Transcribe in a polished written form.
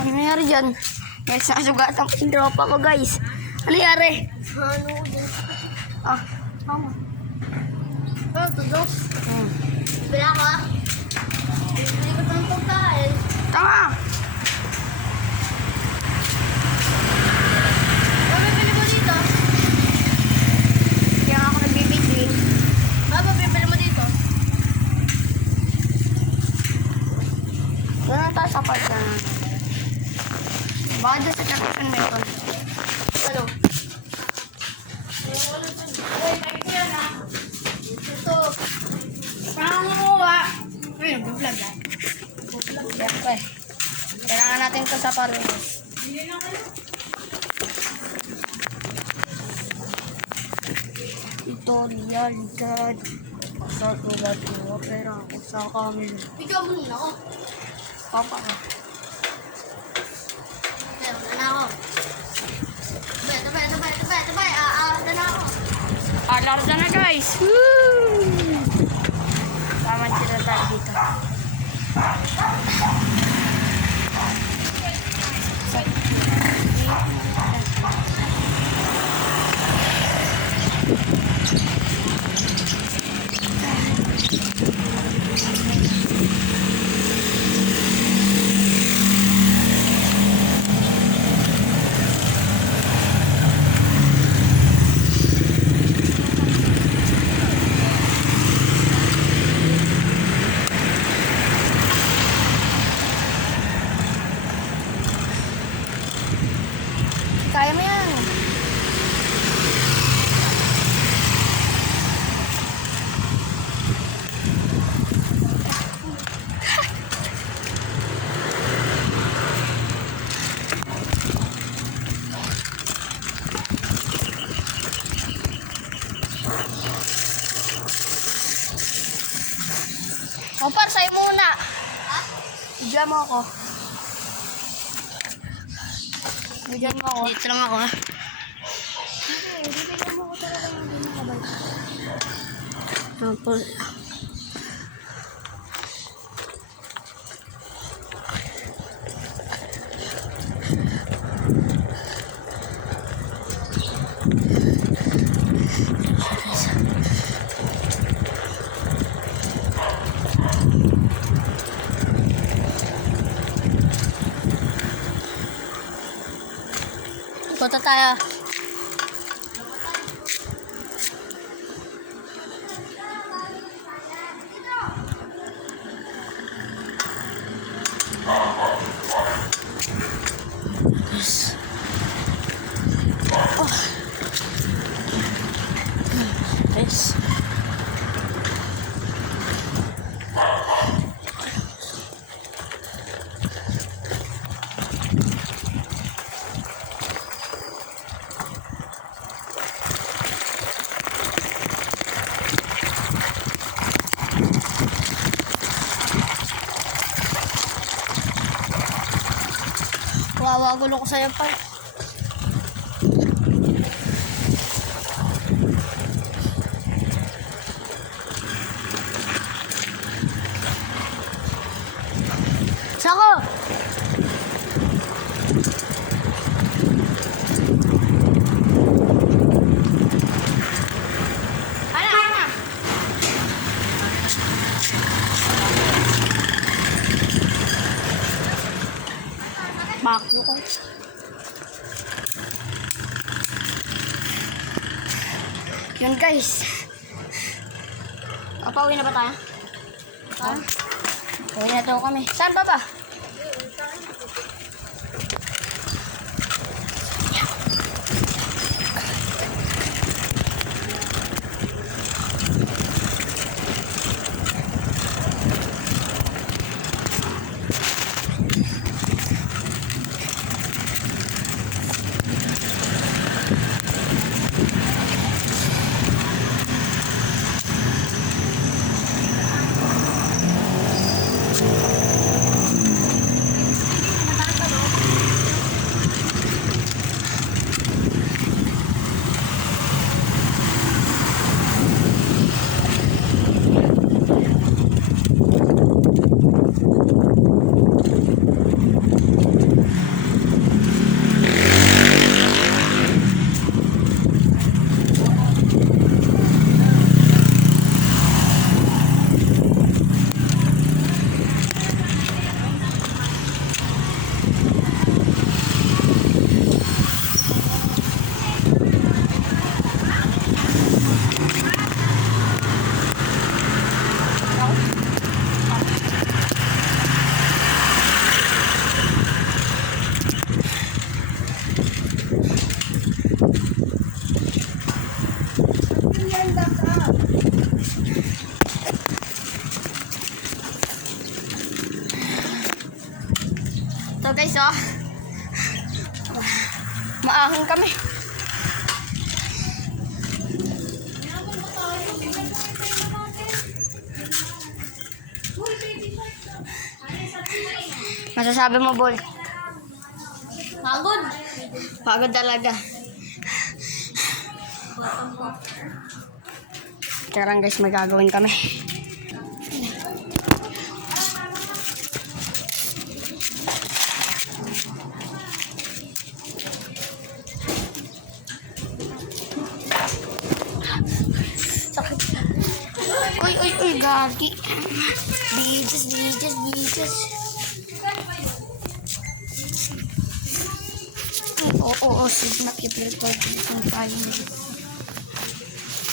Ano nangyari dyan? Guys, nasugatan ko yung tropa ko, guys. Ano nangyari? Ano din? Ah, tama. Oh, tudok. Bila ka. Bibili ko ng pagkain. Tama! Ano bibili mo dito? Kaya nga ako nagbibigay. Baba, bibili mo dito? Doon na tayo sa part na. Baka dyan sa Jefferson Method. Ano? Uy, nakita yan ha. Ito. Paano mo ba? Ay, nag-vlog ah. Siyempre. Kailangan natin ito sa parang. Tutorial dad. Sa tulad ko, pero ako sa camera. Ikaw mo nila ako. Papa ka. Pero, na ako. Tabay. Na ako. Alar na guys. Woo! Tama sila tayo dito. Kaya mo yan. Opar, sa'yo muna. Ha? Bigyan mo ako. Bigyan mo ako. Dito lang ako ha. Bigyan mo ako talaga yung hindi nakabalik. Tapos, punta tayo. Yes. Oh. Yes. Wawa, gulo ko sa'yo pa. Sako! Ana! Baklo ko. Yun guys. Pauwi na ba tayo? Ha? Pauwi na daw kami. Saan ba ba? Ito guys, oh. Maahon kami. Masasabi mo, Bol? Pagod. Pagod talaga. Tara guys, may gagawin kami. Sakit. Uy, gagi. Bigas. Oo, sige na, kipilit ko. Ang tayo.